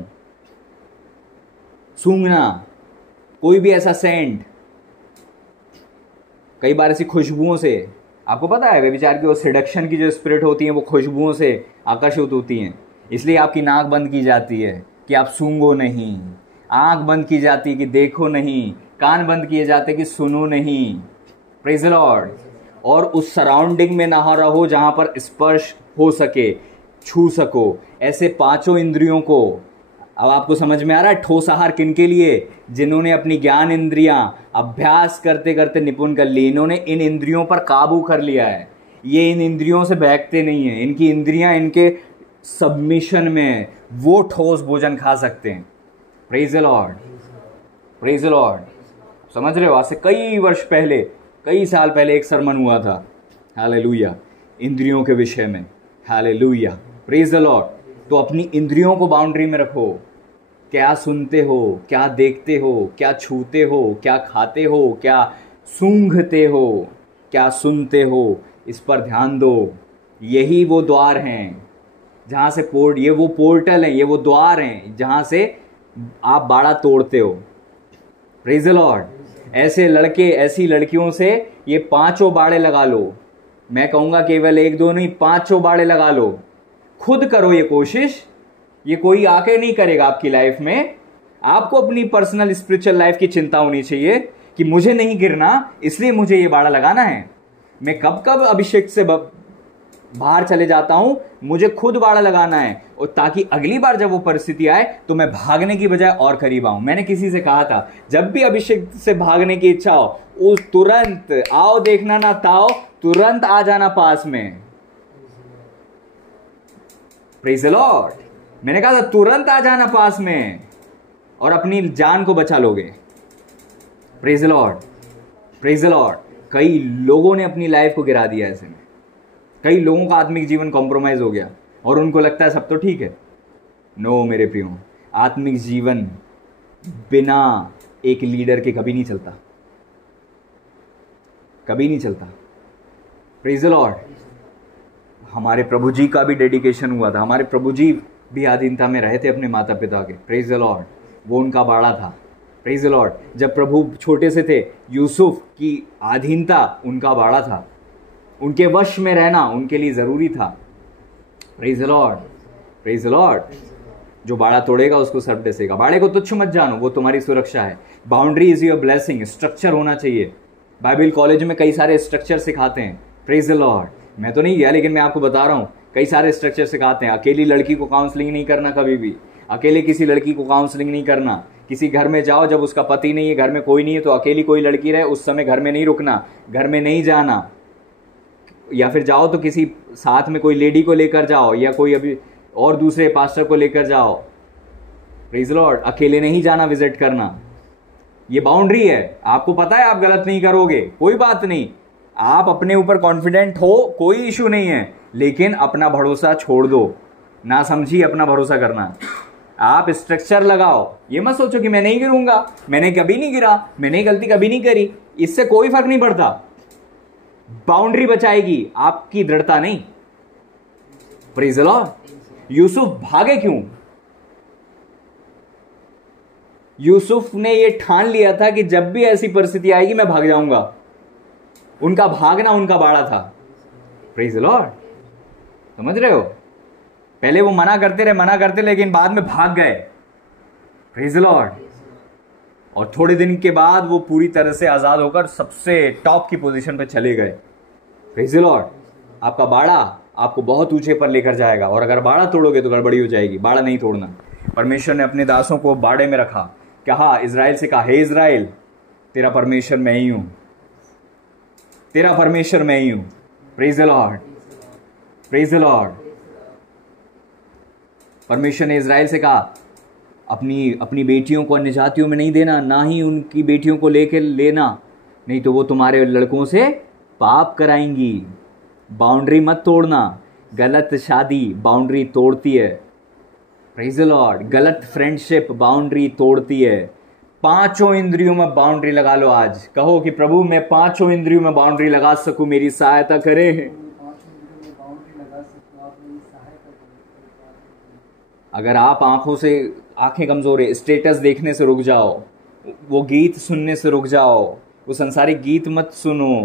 सूंघना, कोई भी ऐसा सेंट, कई बार ऐसी खुशबुओं से, आपको पता है व्यभिचार की वो सिडक्शन की जो स्पिरिट होती है वो खुशबुओं से आकर्षित होती हैं, इसलिए आपकी नाक बंद की जाती है कि आप सूंघो नहीं, आंख बंद की जाती है कि देखो नहीं, कान बंद किए जाते कि सुनो नहीं। Praise the Lord. और उस सराउंडिंग में ना रहो जहां पर स्पर्श हो सके, छू सको। ऐसे पांचों इंद्रियों को, अब आपको समझ में आ रहा है ठोस आहार किनके लिए? जिन्होंने अपनी ज्ञान इंद्रियां अभ्यास करते करते निपुण कर ली, इन्होंने इन इंद्रियों पर काबू कर लिया है। ये इन इंद्रियों से बहकते नहीं है, इनकी इंद्रियां इनके सबमिशन में, वो ठोस भोजन खा सकते हैं। Praise the Lord, praise the Lord. समझ रहे हो? आज से कई वर्ष पहले, कई साल पहले एक सरमन हुआ था, हालेलुया, इंद्रियों के विषय में। Hallelujah, praise the Lord. तो अपनी इंद्रियों को बाउंड्री में रखो। क्या सुनते हो, क्या देखते हो, क्या छूते हो, क्या खाते हो, क्या सूंघते हो, क्या सुनते हो, इस पर ध्यान दो। यही वो द्वार हैं जहां से ये वो पोर्टल हैं, ये वो द्वार हैं जहां से आप बाड़ा तोड़ते हो। Praise the Lord. ऐसे लड़के, ऐसी लड़कियों से ये पांचों बाड़े लगा लो। मैं कहूंगा केवल 1-2 नहीं, पांचों बाड़े लगा लो। खुद करो ये कोशिश, ये कोई आके नहीं करेगा आपकी लाइफ में। आपको अपनी पर्सनल स्पिरिचुअल लाइफ की चिंता होनी चाहिए कि मुझे नहीं गिरना, इसलिए मुझे ये बाड़ा लगाना है। मैं कब कब अभिषेक से बाहर चले जाता हूं, मुझे खुद बाड़ा लगाना है, और ताकि अगली बार जब वो परिस्थिति आए तो मैं भागने की बजाय और करीब आऊं। मैंने किसी से कहा था, जब भी अभिषेक से भागने की इच्छा हो, उस तुरंत आओ, देखना ना ताओ, तुरंत आ जाना पास में। Praise the Lord. मैंने कहा था तुरंत आ जाना पास में और अपनी जान को बचा लोगे। Praise the Lord, praise the Lord. कई लोगों ने अपनी लाइफ को गिरा दिया ऐसे में। कई लोगों का आत्मिक जीवन कॉम्प्रोमाइज हो गया और उनको लगता है सब तो ठीक है। नो मेरे प्रियो, आत्मिक जीवन बिना एक लीडर के कभी नहीं चलता, कभी नहीं चलता। Praise the Lord. हमारे प्रभु जी का भी डेडिकेशन हुआ था, हमारे प्रभु जी भी आधीनता में रहे थे अपने माता पिता के। Praise the Lord. वो उनका बाड़ा था। Praise the Lord. जब प्रभु छोटे से थे, यूसुफ की आधीनता उनका बाड़ा था, उनके वश में रहना उनके लिए जरूरी था। Praise the Lord, praise the Lord. जो बाड़ा तोड़ेगा उसको सर्प डसेगा। बाड़े को तुच्छ मत जानो, वो तुम्हारी सुरक्षा है। Boundary is your blessing. Structure होना चाहिए। बाइबल कॉलेज में कई सारे स्ट्रक्चर सिखाते हैं। Praise the Lord. मैं तो नहीं गया, लेकिन मैं आपको बता रहा हूं, कई सारे स्ट्रक्चर सिखाते हैं। अकेली लड़की को काउंसलिंग नहीं करना, कभी भी अकेले किसी लड़की को काउंसलिंग नहीं करना। किसी घर में जाओ, जब उसका पति नहीं है, घर में कोई नहीं है, तो अकेली कोई लड़की रहे, उस समय घर में नहीं रुकना, घर में नहीं जाना। या फिर जाओ तो किसी साथ में कोई लेडी को लेकर जाओ, या कोई अभी और दूसरे पास्टर को लेकर जाओ। Praise the Lord. अकेले नहीं जाना विजिट करना। ये बाउंड्री है। आपको पता है आप गलत नहीं करोगे, कोई बात नहीं, आप अपने ऊपर कॉन्फिडेंट हो, कोई इशू नहीं है, लेकिन अपना भरोसा छोड़ दो। ना समझी अपना भरोसा करना। आप स्ट्रक्चर लगाओ। ये मत सोचो कि मैं नहीं गिरूंगा, मैंने कभी नहीं गिरा, मैंने गलती कभी नहीं करी, इससे कोई फर्क नहीं पड़ता। बाउंड्री बचाएगी, आपकी दृढ़ता नहीं। Praise the Lord. यूसुफ भागे क्यों? यूसुफ ने यह ठान लिया था कि जब भी ऐसी परिस्थिति आएगी मैं भाग जाऊंगा। उनका भागना उनका बाड़ा था। Praise the Lord. समझ रहे हो? पहले वो मना करते, लेकिन बाद में भाग गए। Praise the Lord. और थोड़े दिन के बाद वो पूरी तरह से आजाद होकर सबसे टॉप की पोजीशन पे चले गए। Praise the Lord. आपका बाड़ा आपको बहुत ऊंचे पर लेकर जाएगा, और अगर बाड़ा तोड़ोगे तो गड़बड़ी हो जाएगी। बाड़ा नहीं तोड़ना। परमेश्वर ने अपने दासों को बाड़े में रखा। कहा, इज़राइल से कहा, हे इज़राइल, तेरा परमेश्वर मैं ही हूं, तेरा परमेश्वर मैं ही हूं। Praise the Lord, praise the Lord. परमेश्वर ने इज़राइल से कहा, अपनी बेटियों को अन्य जातियों में नहीं देना, ना ही उनकी बेटियों को लेकर लेना, नहीं तो वो तुम्हारे लड़कों से पाप कराएंगी। बाउंड्री मत तोड़ना। गलत शादी बाउंड्री तोड़ती है। Praise the Lord. गलत फ्रेंडशिप बाउंड्री तोड़ती है। पांचों इंद्रियों में बाउंड्री लगा लो। आज कहो कि प्रभु मैं पांचों इंद्रियों में बाउंड्री लगा सकूं, मेरी सहायता करे। अगर आप आंखें कमजोर है, स्टेटस देखने से रुक जाओ, वो गीत सुनने से रुक जाओ, वो संसारिक गीत मत सुनो,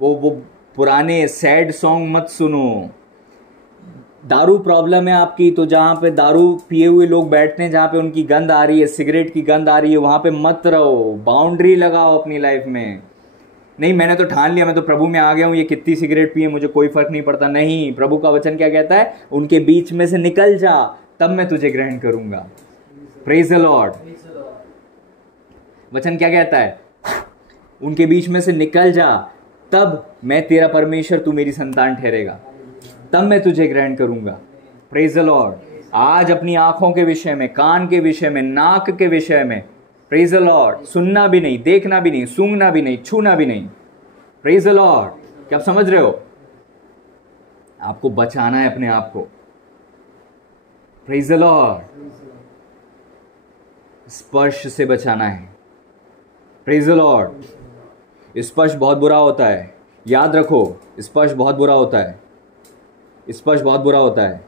वो पुराने सैड सॉन्ग मत सुनो। दारू प्रॉब्लम है आपकी, तो जहाँ पे दारू पिए हुए लोग बैठते हैं, जहाँ पे उनकी गंध आ रही है, सिगरेट की गंध आ रही है, वहाँ पे मत रहो। बाउंड्री लगाओ अपनी लाइफ में। नहीं मैंने तो ठान लिया, मैं तो प्रभु में आ गया हूँ, ये कितनी सिगरेट पिए मुझे कोई फर्क नहीं पड़ता। नहीं, प्रभु का वचन क्या कहता है? उनके बीच में से निकल जा, तब मैं तुझे ग्रहण करूंगा। Praise the Lord. वचन क्या कहता है? उनके बीच में से निकल जा, तब मैं तेरा परमेश्वर, तू मेरी संतान ठहरेगा, तब मैं तुझे ग्रहण करूंगा। Praise the Lord. आज अपनी आंखों के विषय में, कान के विषय में, नाक के विषय में, प्रेज द लॉर्ड, सुनना भी नहीं, देखना भी नहीं, सूंघना भी नहीं, छूना भी नहीं। Praise the Lord. क्या आप समझ रहे हो? आपको बचाना है अपने आप को। Praise the Lord. स्पर्श से बचाना है। Praise the Lord. स्पर्श बहुत बुरा होता है, याद रखो, स्पर्श बहुत बुरा होता है, स्पर्श बहुत बुरा होता है।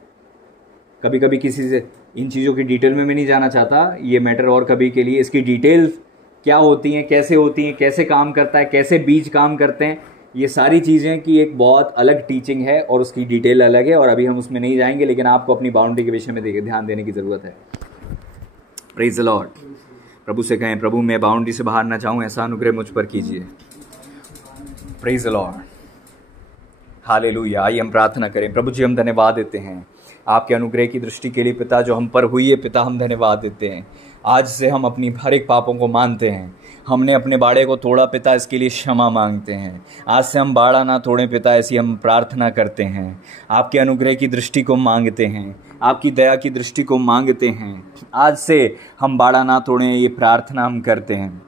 कभी कभी किसी से, इन चीज़ों की डिटेल में मैं नहीं जाना चाहता, ये मैटर और कभी के लिए, इसकी डिटेल क्या होती हैं, कैसे होती हैं, कैसे काम करता है, कैसे बीज काम करते हैं, ये सारी चीज़ें की एक बहुत अलग टीचिंग है और उसकी डिटेल अलग है, और अभी हम उसमें नहीं जाएंगे। लेकिन आपको अपनी बाउंड्री के विषय में ध्यान देने की ज़रूरत है। Praise the lord. प्रभु से कहें, प्रभु मैं बाउंड्री से बाहर ना जाऊं, ऐसा अनुग्रह मुझ पर कीजिए। Praise the Lord. हालेलुया। आइए हम प्रार्थना करें। प्रभु जी हम धन्यवाद देते हैं आपके अनुग्रह की दृष्टि के लिए पिता, जो हम पर हुई है पिता, हम धन्यवाद देते हैं। आज से हम अपनी हर एक पापों को मानते हैं। हमने अपने बाड़े को तोड़ा पिता, इसके लिए क्षमा मांगते हैं। आज से हम बाड़ा ना तोड़ें पिता, ऐसी हम प्रार्थना करते हैं। आपके अनुग्रह की दृष्टि को मांगते हैं, आपकी दया की दृष्टि को मांगते हैं। आज से हम बाड़ा ना तोड़ें, ये प्रार्थना हम करते हैं।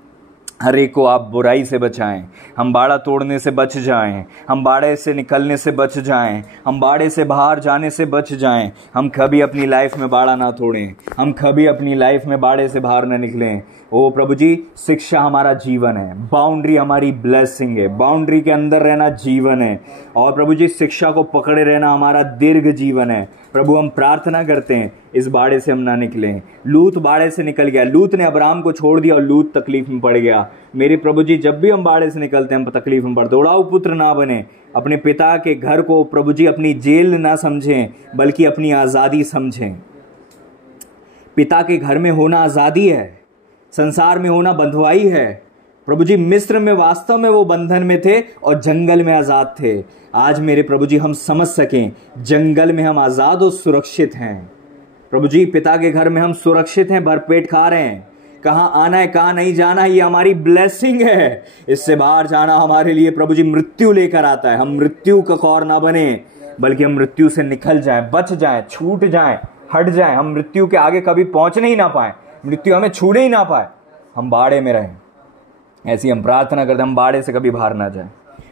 हर एक को आप बुराई से बचाएं, हम बाड़ा तोड़ने से बच जाएं, हम बाड़े से निकलने से बच जाएं, हम बाड़े से बाहर जाने से बच जाएं। हम कभी अपनी लाइफ में बाड़ा ना तोड़ें, हम कभी अपनी लाइफ में बाड़े से बाहर ना निकलें। ओ प्रभु जी, शिक्षा हमारा जीवन है, बाउंड्री हमारी ब्लेसिंग है, बाउंड्री के अंदर रहना जीवन है। और प्रभु जी, शिक्षा को पकड़े रहना हमारा दीर्घ जीवन है। प्रभु हम प्रार्थना करते हैं इस बाड़े से हम ना निकलें। लूत बाड़े से निकल गया, लूत ने अब्राम को छोड़ दिया और लूत तकलीफ में पड़ गया। मेरे प्रभु जी, जब भी हम बाड़े से निकलते हैं हम तकलीफ में पड़ते। दौड़ाऊ पुत्र ना बने, अपने पिता के घर को प्रभु जी अपनी जेल ना समझें, बल्कि अपनी आज़ादी समझें। पिता के घर में होना आज़ादी है, संसार में होना बंधुआई है। प्रभु जी, मिस्र में वास्तव में वो बंधन में थे और जंगल में आज़ाद थे। आज मेरे प्रभु जी हम समझ सकें, जंगल में हम आज़ाद और सुरक्षित हैं। प्रभु जी, पिता के घर में हम सुरक्षित हैं, भरपेट खा रहे हैं। कहाँ आना है, कहाँ नहीं जाना है, ये हमारी ब्लेसिंग है। इससे बाहर जाना हमारे लिए प्रभु जी मृत्यु लेकर आता है। हम मृत्यु का खौर ना बने, बल्कि हम मृत्यु से निकल जाएं, बच जाएं, छूट जाएं, हट जाएं। हम मृत्यु के आगे कभी पहुंचने ही ना पाए, मृत्यु हमें छूने ही ना पाए, हम बाड़े में रहें। ऐसी हम प्रार्थना करते हैं, हम बाड़े से कभी बाहर ना जाएं।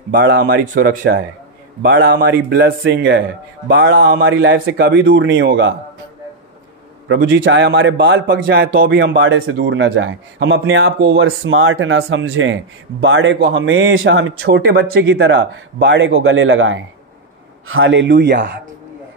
बाड़ा हमारी सुरक्षा है, बाड़ा हमारी ब्लेसिंग है, बाड़ा हमारी लाइफ से कभी दूर नहीं होगा। प्रभु जी, चाहे हमारे बाल पक जाएं तो भी हम बाड़े से दूर ना जाएं। हम अपने आप को ओवर स्मार्ट ना समझें। बाड़े को हमेशा हम छोटे बच्चे की तरह बाड़े को गले लगाएं। हालेलुया।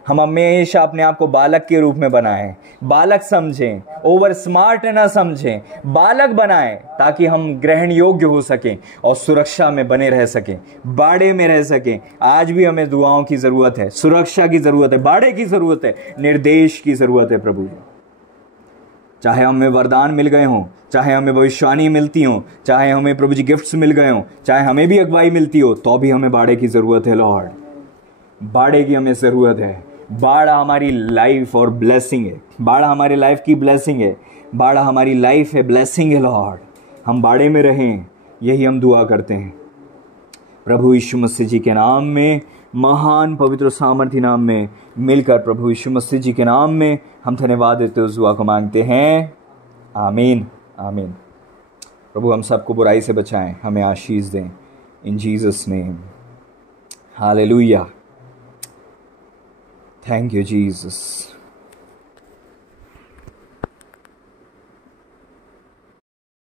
हम हमेशा अपने आप को बालक के रूप में बनाएं, बालक समझें, ओवर स्मार्ट ना समझें, बालक बनाएं, ताकि हम ग्रहण योग्य हो सकें और सुरक्षा में बने रह सकें, बाड़े में रह सकें। आज भी हमें दुआओं की ज़रूरत है, सुरक्षा की ज़रूरत है, बाड़े की ज़रूरत है, निर्देश की ज़रूरत है। प्रभु जी, चाहे हमें वरदान मिल गए हों, चाहे हमें भविष्यवाणी मिलती हो, चाहे हमें प्रभु जी गिफ्ट्स मिल गए हों, चाहे हमें भी अगुवाई मिलती हो, तो भी हमें बाड़े की ज़रूरत है। लॉर्ड, बाड़े की हमें ज़रूरत है। बाड़ा हमारी लाइफ और ब्लेसिंग है, बाड़ा हमारी लाइफ की ब्लेसिंग है, बाड़ा हमारी लाइफ है, ब्लेसिंग है। लॉर्ड, हम बाड़े में रहें, यही हम दुआ करते हैं प्रभु यीशु मसीह जी के नाम में, महान पवित्र सामर्थी नाम में मिलकर प्रभु यीशु मसीह जी के नाम में हम धन्यवाद देते हुए दुआ को मांगते हैं। आमीन, आमीन। प्रभु हम सबको बुराई से बचाएं, हमें आशीष दें, इन Jesus name. Hallelujah. Thank you, Jesus.